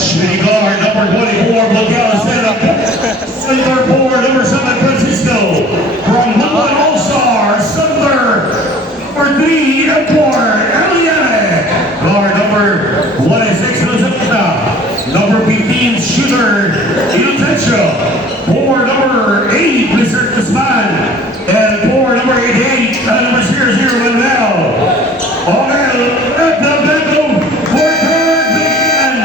Shinigar, number 24, Bloqueado setup. Center forward, number 7, Francisco. From Woodland All-Star, center, number 3, Edward Eliane. Guard number 1 Luzita. Number 15, shooter, Inocencio. Forward number 8, Mr. Guzman. And forward number 88, number 00, Manuel. At the bedroom for third man.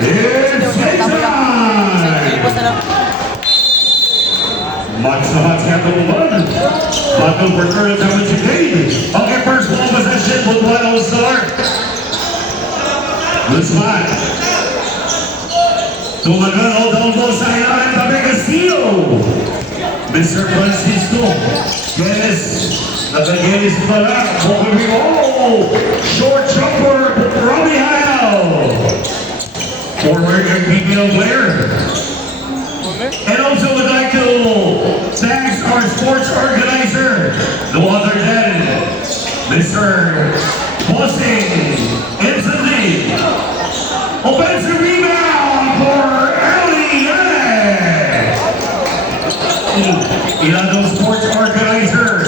It's game time. Max na Max Cattle Battle for third championship game. Okay, first ball possession with one All-Star. Guzman. Tumagal all down po sa ilalim tabi Castillo. Mr. Francisco. Genes. Naka-Genes pala. Oh! Short jumper. Robbie Hale. Former PPL player. And also would like to thank our sports organizer, no other than Mr. Bossing instantly. Offensive rebound for Eliane. Ilado Sports Organizer,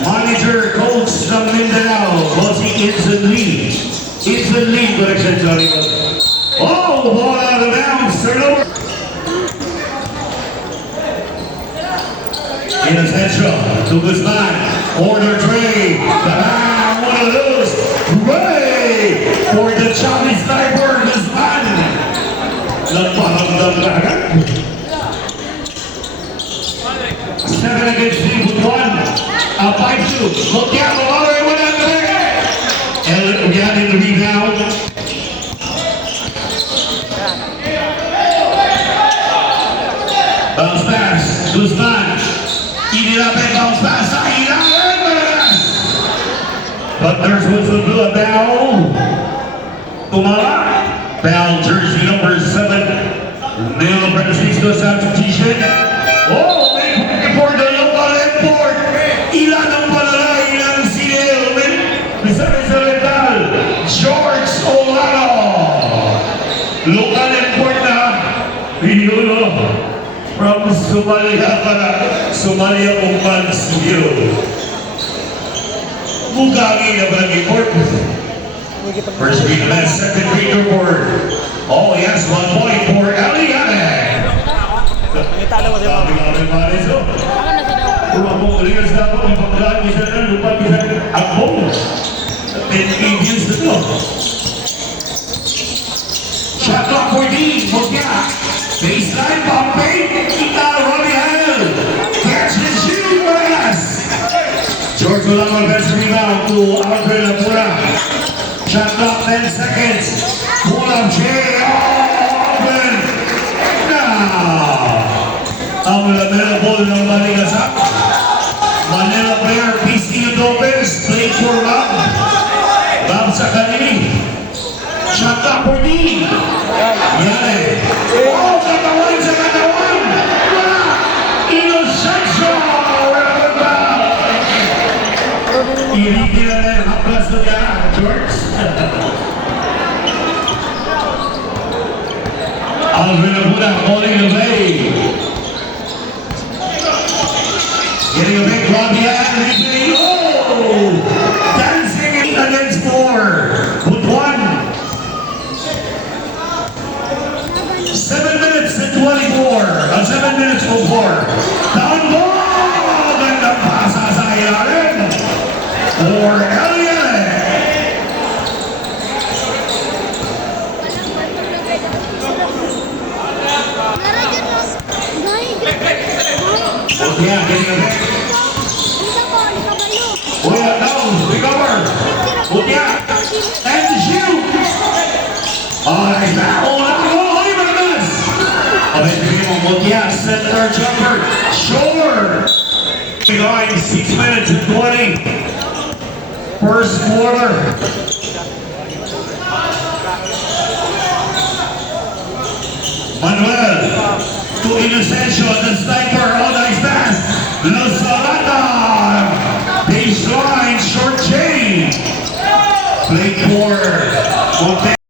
Manager, Coach ng Mindanao, Bossing instantly. Instantly, correction, sorry. Oh, ball out of bounds, turnover. Inocencio to Guzman, corner tray, one of those, hooray! For the choppy sniper, Guzman. Nagpahamdam na agad. 7 against 3 with 1. 5-2. Bloqueado, all the way, one out there. And again in the rebound. Bounce pass, Guzman. Inilapit, bounce pass, Butlers with the blue foul. Tumala. Foul jersey number 7. Neil Francisco substitution. Oh, may for the local import. Ilan ang palala, ilan si Elvin. Bisa-bisa letal. George Olano. Local import na. Pinulo. From Somalia para Somalia Umman Studio. Mugagi na ba import? First green man, second green report. Oh yes, 1 point for Eliane. Kumabong ulit sa ako, ipaglaan isa na, lupa isa na, akong. 10 views na ito. Shot clock 14, Mugya. Baseline, bumping, kita, Robbie Hale. Catch and shoot, Vargas. George Olano, best rebound to Alfred Apura. Shot clock 10 seconds. Pull up, Jay, open. Now, ang Manila ball ng Manigasak. Manila player, PC Lopez, played for Rob. Rob sa kanini. Shot clock 14. Yan eh. Oh, katawan sa katawan. Inocencio. Welcome back. Irigil na yung haplas na niya, George. Alvin Apura calling the play. Getting a big Robbie Hale replay. Oh! Dancing against 4. With 1. 7 minutes and 24. 7 minutes for 4. Down ball! Ganda pasa sa ilalim. For Eliane. Yeah, getting a big. Well, no, recover. Yeah, and the shoot. Alright, now, yeah, center jumper, short. Behind 6 minutes and 20. First quarter. Manuel to Inocencio, the sniper, oh nice pass. Lozalata, baseline, short change. Play for